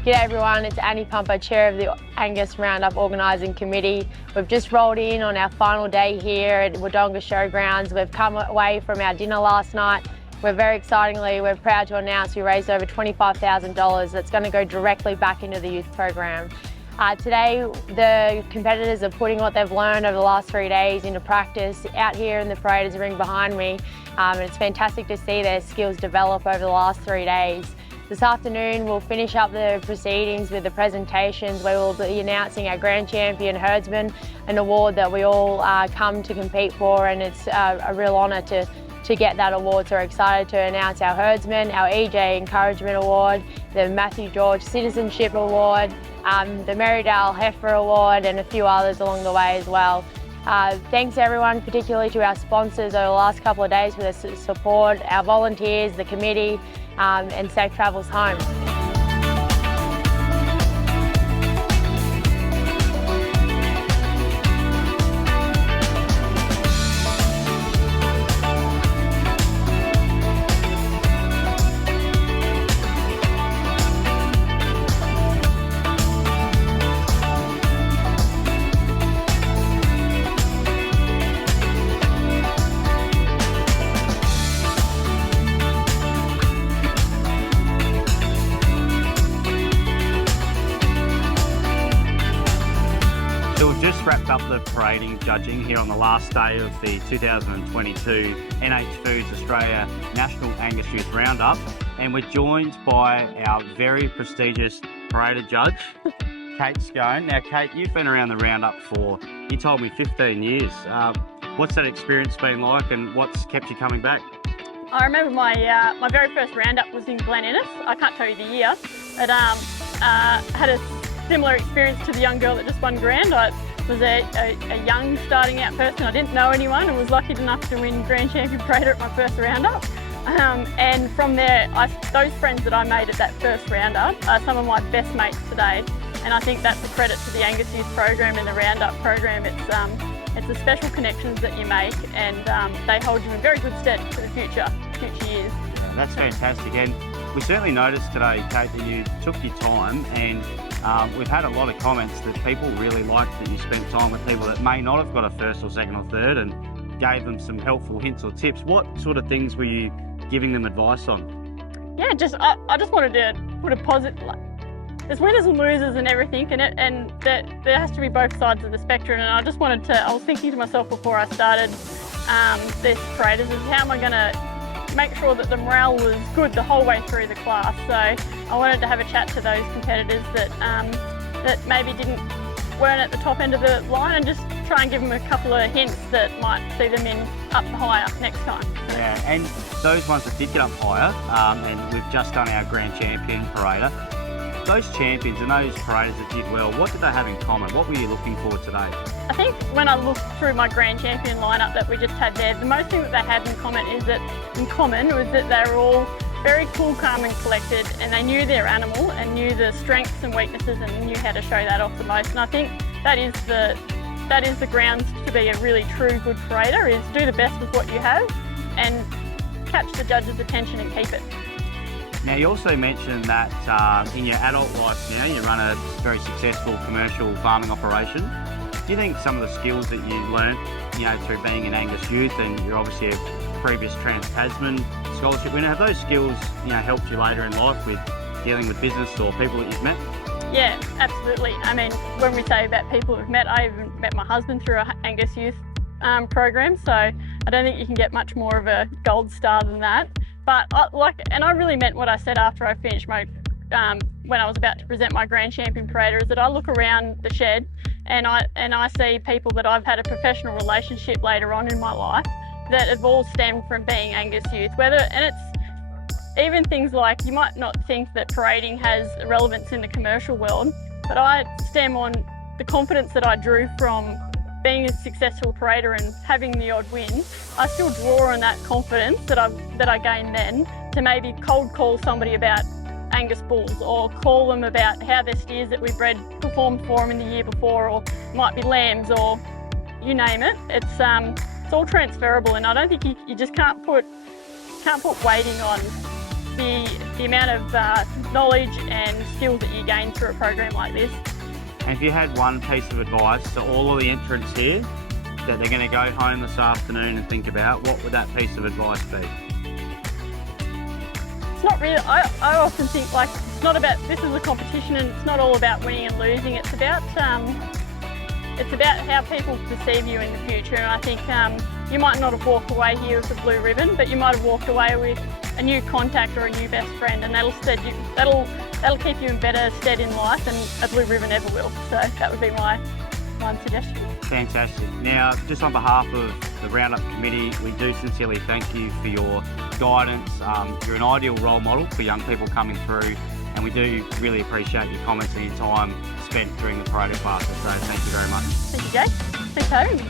G'day everyone, it's Annie Pumper, Chair of the Angus Roundup Organising Committee. We've just rolled in on our final day here at Wodonga Showgrounds. We've come away from our dinner last night. We're proud to announce we raised over $25,000 that's going to go directly back into the youth program. Today, the competitors are putting what they've learned over the last 3 days into practice out here in the paraders ring behind me. And it's fantastic to see their skills develop over the last 3 days. This afternoon, we'll finish up the proceedings with the presentations where we'll be announcing our Grand Champion Herdsman, an award that we all come to compete for, and it's a real honour to get that award. So we're excited to announce our Herdsman, our EJ Encouragement Award, the Matthew George Citizenship Award, the Merrydale Heifer Award, and a few others along the way as well. Thanks everyone, particularly to our sponsors over the last couple of days for their support, our volunteers, the committee, and safe travels home. So we've just wrapped up the parading judging here on the last day of the 2022 NH Foods Australia National Angus Youth Roundup, and we're joined by our very prestigious parader judge, Kate Scone. Now Kate, you've been around the roundup for, you told me, 15 years. What's that experience been like, and what's kept you coming back? I remember my very first roundup was in Glen Innes. I can't tell you the year, but had a similar experience to the young girl that just won Grand. I was a young starting out person. I didn't know anyone and was lucky enough to win Grand Champion Parader at my first roundup. And from there, those friends that I made at that first roundup are some of my best mates today. And I think that's a credit to the Angus Youth program and the roundup program. It's the special connections that you make, and they hold you in very good stead for the future years. Yeah, that's fantastic. And we certainly noticed today, Kate, that you took your time, and we've had a lot of comments that people really liked that you spent time with people that may not have got a first or second or third, and gave them some helpful hints or tips. What sort of things were you giving them advice on? Yeah, I just wanted to put a positive, there's winners and losers and everything, and there has to be both sides of the spectrum. And I was thinking to myself before I started this paraders, is how am I going to make sure that the morale was good the whole way through the class. So I wanted to have a chat to those competitors that maybe weren't at the top end of the line, and just try and give them a couple of hints that might see them up higher next time. Yeah, and those ones that did get up higher, and we've just done our Grand Champion Parader. Those champions and those paraders that did well, what did they have in common? What were you looking for today? I think when I looked through my Grand Champion lineup that we just had there, the most thing that they had in common was that they were all very cool, calm and collected, and they knew their animal and knew the strengths and weaknesses and knew how to show that off the most. And I think that is the grounds to be a really true good parader, is do the best with what you have and catch the judge's attention and keep it. Now, you also mentioned that in your adult life now, you run a very successful commercial farming operation. Do you think some of the skills that you learnt, through being an Angus Youth, and you're obviously a previous Trans-Tasman scholarship winner, have those skills, helped you later in life with dealing with business or people that you've met? Yeah, absolutely. I mean, when we say about people we've met, I even met my husband through our Angus Youth program, so I don't think you can get much more of a gold star than that. But I really meant what I said after I finished when I was about to present my Grand Champion Parader, is that I look around the shed and I see people that I've had a professional relationship later on in my life that have all stemmed from being Angus Youth. And it's even things like, you might not think that parading has relevance in the commercial world, but I stem on the confidence that I drew from being a successful parader and having the odd win. I still draw on that confidence that I gained then to maybe cold call somebody about Angus bulls, or call them about how their steers that we bred performed for them in the year before, or might be lambs, or you name it. It's all transferable, and I don't think you just can't put waiting on the amount of knowledge and skills that you gain through a program like this. And if you had one piece of advice to all of the entrants here that they're going to go home this afternoon and think about, what would that piece of advice be? It's not really, I often think like it's not about, this is a competition and it's not all about winning and losing, it's about how people perceive you in the future. And I think you might not have walked away here with a blue ribbon, but you might have walked away with a new contact or a new best friend, and that'll keep you in better stead in life than a blue ribbon ever will. So that would be my one suggestion. Fantastic. Now, just on behalf of the Roundup Committee, we do sincerely thank you for your guidance. You're an ideal role model for young people coming through, and we do really appreciate your comments and your time spent during the parade of classes. So thank you very much. Thank you, Jake. Thanks for having me.